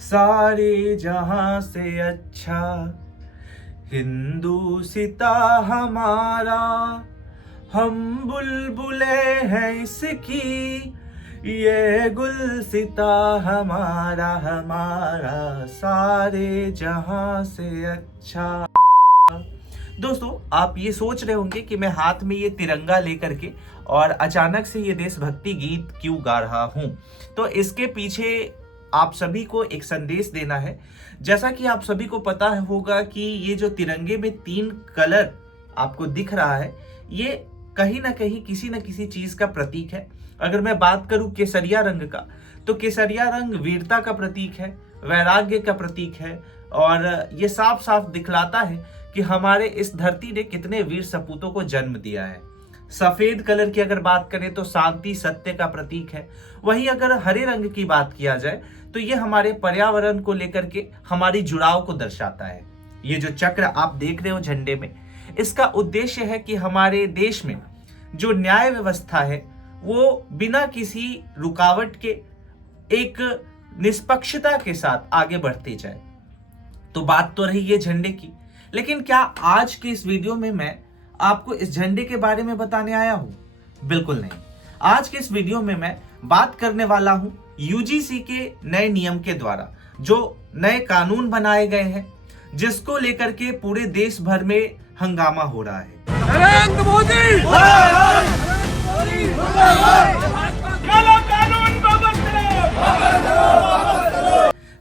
सारे जहां से अच्छा हिंदुस्ता हमारा, हम बुलबुले हैं इसकी, ये गुलसिता हमारा हमारा सारे जहां से अच्छा। दोस्तों, आप ये सोच रहे होंगे कि मैं हाथ में ये तिरंगा लेकर के और अचानक से ये देशभक्ति गीत क्यों गा रहा हूं। तो इसके पीछे आप सभी को एक संदेश देना है। जैसा कि आप सभी को पता होगा कि ये जो तिरंगे में 3 कलर आपको दिख रहा है, ये कहीं ना कहीं किसी न किसी चीज का प्रतीक है। अगर मैं बात करूं केसरिया रंग का, तो केसरिया रंग वीरता का प्रतीक है, वैराग्य का प्रतीक है, और ये साफ साफ दिखलाता है कि हमारे इस धरती ने कितने वीर सपूतों को जन्म दिया है। सफेद कलर की अगर बात करें तो शांति सत्य का प्रतीक है। वहीं अगर हरे रंग की बात किया जाए तो ये हमारे पर्यावरण को लेकर के हमारी जुड़ाव को दर्शाता है। ये जो चक्र आप देख रहे हो झंडे में, इसका उद्देश्य है कि हमारे देश में जो न्याय व्यवस्था है वो बिना किसी रुकावट के एक निष्पक्षता के साथ आगे बढ़ती जाए। तो बात तो रही ये झंडे की, लेकिन क्या आज के इस वीडियो में मैं आपको इस झंडे के बारे में बताने आया हूं? बिल्कुल नहीं। आज के इस वीडियो में मैं बात करने वाला हूं यूजीसी के नए नियम के द्वारा जो नए कानून बनाए गए हैं, जिसको लेकर के पूरे देश भर में हंगामा हो रहा है। नरेंद्र मोदी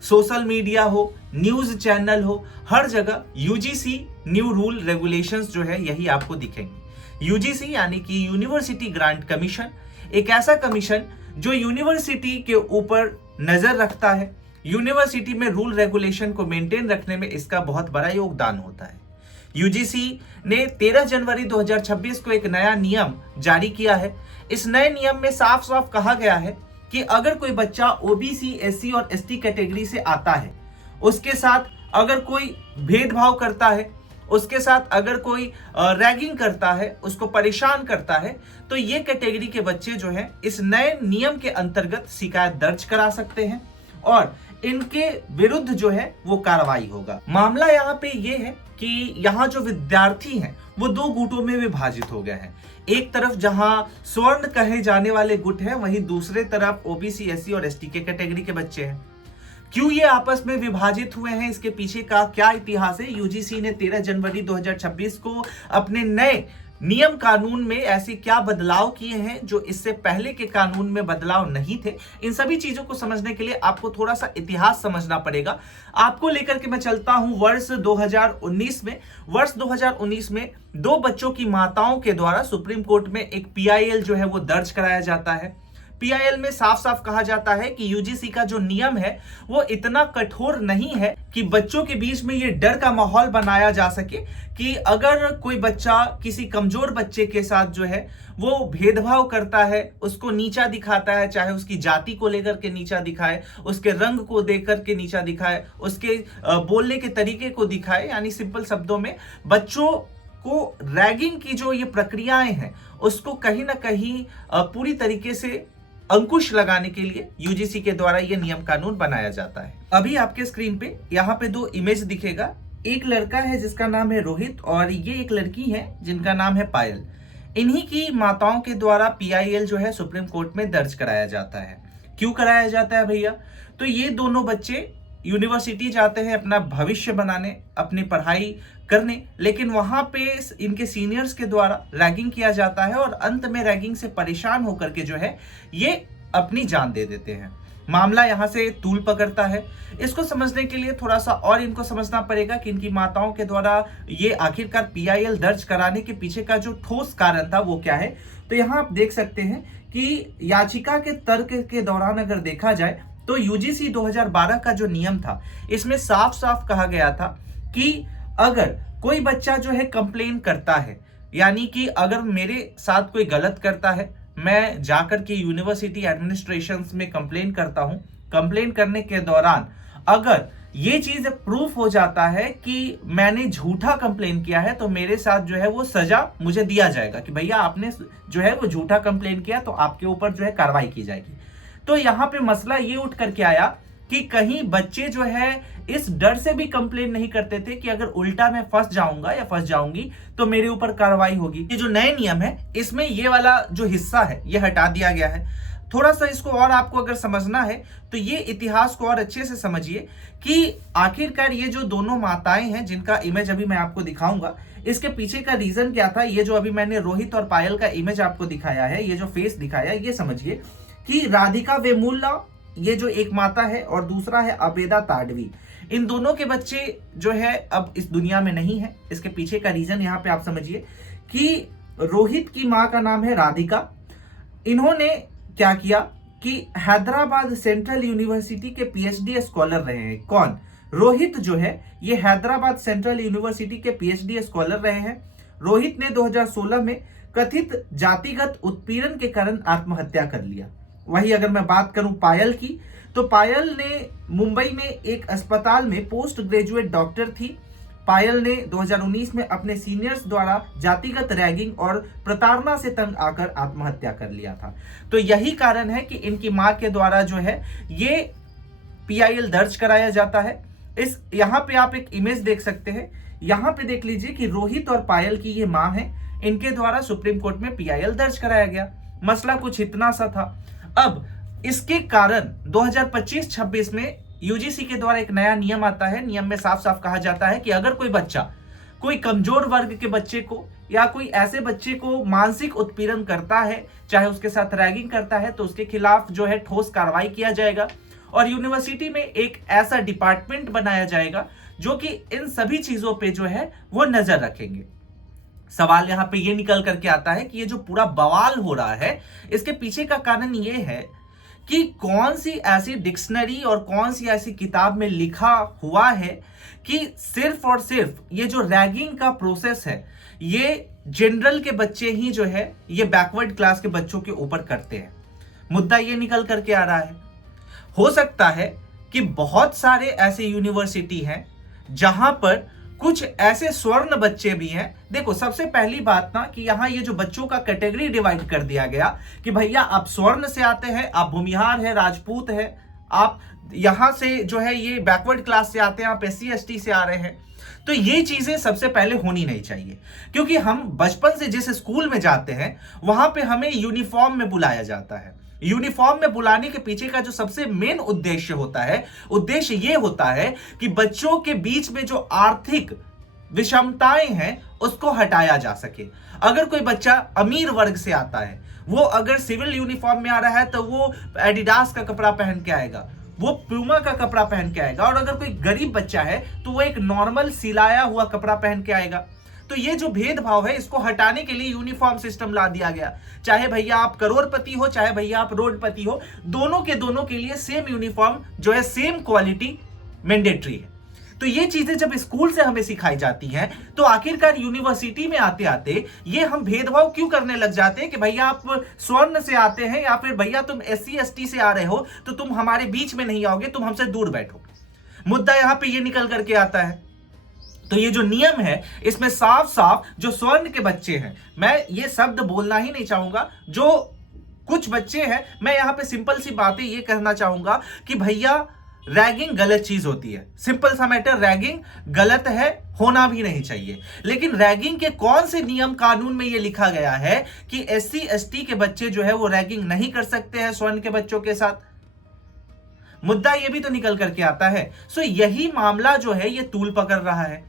सोशल मीडिया हो, न्यूज चैनल हो, हर जगह यूजीसी न्यू रूल रेगुलेशंस जो है यही आपको दिखेंगे। यूजीसी यानी कि यूनिवर्सिटी ग्रांट कमीशन, एक ऐसा कमीशन जो यूनिवर्सिटी के ऊपर नजर रखता है। यूनिवर्सिटी में रूल रेगुलेशन को मेंटेन रखने में इसका बहुत बड़ा योगदान होता है। यूजीसी ने 13 जनवरी 2026 को एक नया नियम जारी किया है। इस नए नियम में साफ साफ कहा गया है कि अगर कोई बच्चा ओबीसी, एससी और एसटी कैटेगरी से आता है, उसके साथ अगर कोई भेदभाव करता है, उसके साथ अगर कोई रैगिंग करता है, उसको परेशान करता है, तो ये कैटेगरी के बच्चे जो हैं इस नए नियम के अंतर्गत शिकायत दर्ज करा सकते हैं और इनके विरुद्ध जो है वो कार्रवाई होगा। मामला यहाँ पे ये है कि यहाँ जो विद्यार्थी हैं वो 2 गुटों में विभाजित हो गए हैं। एक तरफ जहां स्वर्ण कहे जाने वाले गुट हैं, वहीं दूसरे तरफ ओबीसी, एससी और एसटी के कैटेगरी के बच्चे हैं। क्यों ये आपस में विभाजित हुए हैं, इसके पीछे का क्या इतिहास है? यूजीसी ने 13 जनवरी 2026 को अपने नए नियम कानून में ऐसे क्या बदलाव किए हैं जो इससे पहले के कानून में बदलाव नहीं थे? इन सभी चीजों को समझने के लिए आपको थोड़ा सा इतिहास समझना पड़ेगा। आपको लेकर के मैं चलता हूं वर्ष 2019 में। वर्ष 2019 में 2 बच्चों की माताओं के द्वारा सुप्रीम कोर्ट में एक पीआईएल जो है वो दर्ज कराया जाता है। पीआईएल में साफ साफ कहा जाता है कि यूजीसी का जो नियम है वो इतना कठोर नहीं है कि बच्चों के बीच में ये डर का माहौल बनाया जा सके कि अगर कोई बच्चा किसी कमजोर बच्चे के साथ जो है वो भेदभाव करता है, उसको नीचा दिखाता है, चाहे उसकी जाति को लेकर के नीचा दिखाए, उसके रंग को देकर के नीचा दिखाए, उसके बोलने के तरीके को दिखाए, यानी सिंपल शब्दों में बच्चों को रैगिंग की जो ये प्रक्रियाएं हैं उसको कहीं ना कहीं पूरी तरीके से अंकुश लगाने के लिए यूजीसी के द्वारा यह नियम कानून बनाया जाता है। अभी आपके स्क्रीन पे यहाँ पे 2 इमेज दिखेगा। एक लड़का है जिसका नाम है रोहित और ये एक लड़की है जिनका नाम है पायल। इन्हीं की माताओं के द्वारा पीआईएल जो है सुप्रीम कोर्ट में दर्ज कराया जाता है। क्यों कराया जाता है भैया? तो ये दोनों बच्चे यूनिवर्सिटी जाते हैं अपना भविष्य बनाने, अपनी पढ़ाई करने, लेकिन वहां पे इनके सीनियर्स के द्वारा रैगिंग किया जाता है और अंत में रैगिंग से परेशान होकर के जो है ये अपनी जान दे देते हैं। मामला यहाँ से तूल पकड़ता है। इसको समझने के लिए थोड़ा सा और इनको समझना पड़ेगा कि इनकी माताओं के द्वारा ये आखिरकार पीआईएल दर्ज कराने के पीछे का जो ठोस कारण था वो क्या है। तो यहाँ आप देख सकते हैं कि याचिका के तर्क के दौरान अगर देखा जाए तो यूजीसी 2012 का जो नियम था इसमें साफ साफ कहा गया था कि अगर कोई बच्चा जो है कंप्लेन करता है, यानी कि अगर मेरे साथ कोई गलत करता है, मैं जाकर के यूनिवर्सिटी एडमिनिस्ट्रेशन में कंप्लेन करता हूं, कंप्लेन करने के दौरान अगर ये चीज प्रूफ हो जाता है कि मैंने झूठा कंप्लेन किया है तो मेरे साथ जो है वो सजा मुझे दिया जाएगा कि भैया आपने जो है वो झूठा कंप्लेन किया तो आपके ऊपर जो है कार्रवाई की जाएगी। तो यहाँ पे मसला ये उठ करके आया कि कहीं बच्चे जो है इस डर से भी कंप्लेन नहीं करते थे कि अगर उल्टा मैं फंस जाऊंगा या फंस जाऊंगी तो मेरे ऊपर कार्रवाई होगी। ये जो नए नियम है इसमें ये वाला जो हिस्सा है ये हटा दिया गया है। थोड़ा सा इसको और आपको अगर समझना है तो ये इतिहास को और अच्छे से समझिए कि आखिरकार ये जो दोनों माताएं हैं जिनका इमेज अभी मैं आपको दिखाऊंगा, इसके पीछे का रीजन क्या था। ये जो अभी मैंने रोहित और पायल का इमेज आपको दिखाया है, ये जो फेस दिखाया है, ये समझिए कि राधिका वेमुल्ला ये जो एक माता है और दूसरा है आबेदा ताडवी, इन दोनों के बच्चे जो है अब इस दुनिया में नहीं है। इसके पीछे का रीजन यहाँ पे आप समझिए कि रोहित की माँ का नाम है राधिका। इन्होंने क्या किया कि हैदराबाद सेंट्रल यूनिवर्सिटी के पीएचडी स्कॉलर रहे हैं। कौन? रोहित जो है ये हैदराबाद सेंट्रल यूनिवर्सिटी के पीएचडी स्कॉलर रहे हैं। रोहित ने 2016 में कथित जातिगत उत्पीड़न के कारण आत्महत्या कर लिया। वही अगर मैं बात करूं पायल की, तो पायल ने मुंबई में एक अस्पताल में पोस्ट ग्रेजुएट डॉक्टर थी। पायल ने 2019 में अपने सीनियर्स द्वारा जातिगत रैगिंग और प्रताड़ना से तंग आकर आत्महत्या कर लिया था। तो यही कारण है कि इनकी मां के द्वारा जो है ये पीआईएल दर्ज कराया जाता है। इस यहाँ पे आप एक इमेज देख सकते हैं, यहाँ पे देख लीजिए कि रोहित और पायल की ये मां है, इनके द्वारा सुप्रीम कोर्ट में पीआईएल दर्ज कराया गया। मसला कुछ इतना सा था। अब इसके कारण 2025-26 में यूजीसी के द्वारा एक नया नियम आता है। नियम में साफ साफ कहा जाता है कि अगर कोई बच्चा कोई कमजोर वर्ग के बच्चे को या कोई ऐसे बच्चे को मानसिक उत्पीड़न करता है, चाहे उसके साथ रैगिंग करता है, तो उसके खिलाफ जो है ठोस कार्रवाई किया जाएगा और यूनिवर्सिटी में एक ऐसा डिपार्टमेंट बनाया जाएगा जो कि इन सभी चीजों पे जो है वो नजर रखेंगे। सवाल यहां पे ये निकल करके आता है कि ये जो पूरा बवाल हो रहा है इसके पीछे का कारण ये है कि कौन सी ऐसी डिक्शनरी और कौन सी ऐसी किताब में लिखा हुआ है कि सिर्फ और सिर्फ ये जो रैगिंग का प्रोसेस है ये जनरल के बच्चे ही जो है ये बैकवर्ड क्लास के बच्चों के ऊपर करते हैं। मुद्दा ये निकल करके आ रहा है। हो सकता है कि बहुत सारे ऐसे यूनिवर्सिटी हैं जहां पर कुछ ऐसे स्वर्ण बच्चे भी हैं। देखो सबसे पहली बात ना कि यहाँ ये जो बच्चों का कैटेगरी डिवाइड कर दिया गया कि भैया आप स्वर्ण से आते हैं, आप भूमिहार है, राजपूत है, आप यहां से जो है ये बैकवर्ड क्लास से आते हैं, आप एससी एसटी से आ रहे हैं। तो ये चीजें सबसे पहले होनी नहीं चाहिए, क्योंकि हम बचपन से जिस स्कूल में जाते हैं वहां पे हमें यूनिफॉर्म में बुलाया जाता है। यूनिफॉर्म में बुलाने के पीछे का जो सबसे मेन उद्देश्य होता है, उद्देश्य ये होता है कि बच्चों के बीच में जो आर्थिक विषमताएं हैं उसको हटाया जा सके। अगर कोई बच्चा अमीर वर्ग से आता है, वो अगर सिविल यूनिफॉर्म में आ रहा है तो वो एडिडास का कपड़ा पहन के आएगा, वो प्यूमा का कपड़ा पहन के आएगा, और अगर कोई गरीब बच्चा है तो वो एक नॉर्मल सिलाया हुआ कपड़ा पहन के आएगा। तो ये जो भेदभाव है इसको हटाने के लिए यूनिफॉर्म सिस्टम ला दिया गया। चाहे भैया आप करोड़पति हो, चाहे भैया आप रोडपति हो, दोनों के लिए सेम यूनिफॉर्म जो है, सेम क्वालिटी मैंडेटरी है। तो ये चीजें जब स्कूल से हमें सिखाई जाती हैं तो आखिरकार यूनिवर्सिटी में आते आते ये हम भेदभाव क्यों करने लग जाते हैं कि भैया आप स्वर्ण से आते हैं या फिर भैया तुम एससी एसटी से आ रहे हो तो तुम हमारे बीच में नहीं आओगे, तुम हमसे दूर बैठो। मुद्दा यहां पे ये निकल करके आता है। तो ये जो नियम है इसमें साफ साफ जो स्वर्ण के बच्चे हैं, मैं ये शब्द बोलना ही नहीं चाहूंगा, जो कुछ बच्चे हैं, मैं यहां पे सिंपल सी बातें ये कहना चाहूंगा कि भैया रैगिंग गलत चीज होती है। सिंपल सा मैटर, रैगिंग गलत है, होना भी नहीं चाहिए। लेकिन रैगिंग के कौन से नियम कानून में ये लिखा गया है कि एससी एसटी के बच्चे जो है वो रैगिंग नहीं कर सकते हैं स्वर्ण के बच्चों के साथ? मुद्दा ये भी तो निकल करके आता है। सो यही मामला जो है ये तूल पकड़ रहा है।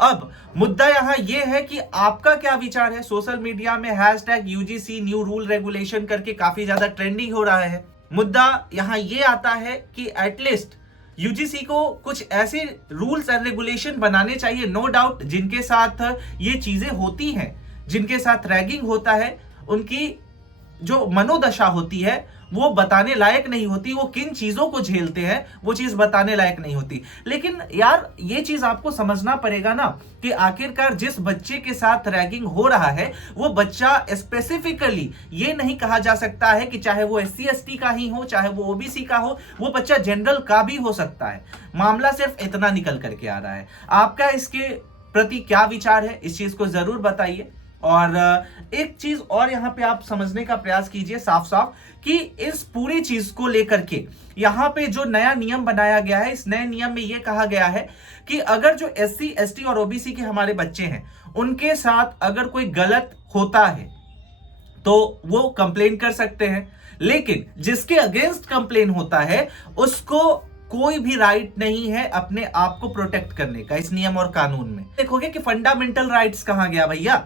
अब मुद्दा यहां यह है कि आपका क्या विचार है। सोशल मीडिया में hashtag UGC new rule regulation करके काफी ज्यादा ट्रेंडिंग हो रहा है। मुद्दा यहां यह आता है कि एटलीस्ट यूजीसी को कुछ ऐसे रूल्स एंड रेगुलेशन बनाने चाहिए, नो डाउट, जिनके साथ ये चीजें होती हैं, जिनके साथ रैगिंग होता है, उनकी जो मनोदशा होती है वो बताने लायक नहीं होती, वो किन चीजों को झेलते हैं वो चीज बताने लायक नहीं होती। लेकिन यार ये चीज आपको समझना पड़ेगा ना कि आखिरकार जिस बच्चे के साथ रैगिंग हो रहा है वो बच्चा स्पेसिफिकली ये नहीं कहा जा सकता है कि चाहे वो एससी एसटी का ही हो, चाहे वो ओबीसी का हो, वो बच्चा जनरल का भी हो सकता है। मामला सिर्फ इतना निकल करके आ रहा है। आपका इसके प्रति क्या विचार है, इस चीज को जरूर बताइए। और एक चीज और यहां पे आप समझने का प्रयास कीजिए साफ साफ कि इस पूरी चीज को लेकर के यहां पे जो नया नियम बनाया गया है, इस नए नियम में यह कहा गया है कि अगर जो SC ST और OBC के हमारे बच्चे हैं उनके साथ अगर कोई गलत होता है तो वो कंप्लेन कर सकते हैं, लेकिन जिसके अगेंस्ट कंप्लेन होता है उसको कोई भी राइट नहीं है अपने आप को प्रोटेक्ट करने का इस नियम और कानून में। देखोगे कि फंडामेंटल राइट्स कहां गया भैया।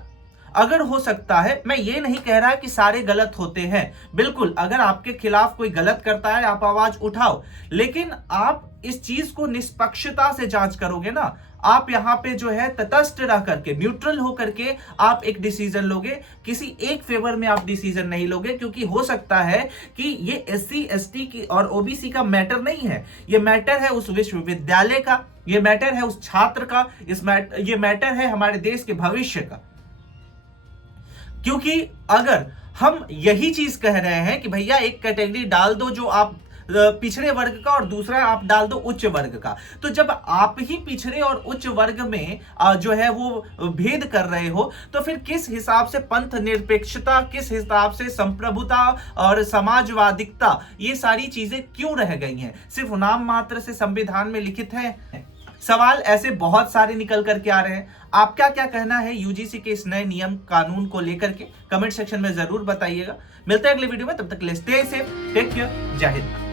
अगर हो सकता है, मैं ये नहीं कह रहा कि सारे गलत होते हैं, बिल्कुल अगर आपके खिलाफ कोई गलत करता है आप आवाज उठाओ, लेकिन आप इस चीज को निष्पक्षता से जांच करोगे ना। आप यहां पे जो है तटस्थ रह करके, न्यूट्रल होकर के आप एक डिसीजन लोगे, किसी एक फेवर में आप डिसीजन नहीं लोगे, क्योंकि हो सकता है कि ये SC ST की और OBC का मैटर नहीं है, ये मैटर है उस विश्वविद्यालय का, ये मैटर है उस छात्र का, ये मैटर है हमारे देश के भविष्य का। क्योंकि अगर हम यही चीज कह रहे हैं कि भैया एक कैटेगरी डाल दो जो आप पिछड़े वर्ग का और दूसरा आप डाल दो उच्च वर्ग का, तो जब आप ही पिछड़े और उच्च वर्ग में जो है वो भेद कर रहे हो, तो फिर किस हिसाब से पंथ निरपेक्षता, किस हिसाब से संप्रभुता और समाजवादिकता, ये सारी चीजें क्यों रह गई हैं? सिर्फ नाम मात्र से संविधान में लिखित है। सवाल ऐसे बहुत सारे निकल करके आ रहे हैं। आपका क्या कहना है UGC के इस नए नियम कानून को लेकर के? कमेंट सेक्शन में जरूर बताइएगा। मिलते हैं अगले वीडियो में, तब तक के लिए स्टे सेफ, टेक केयर, जय हिंद।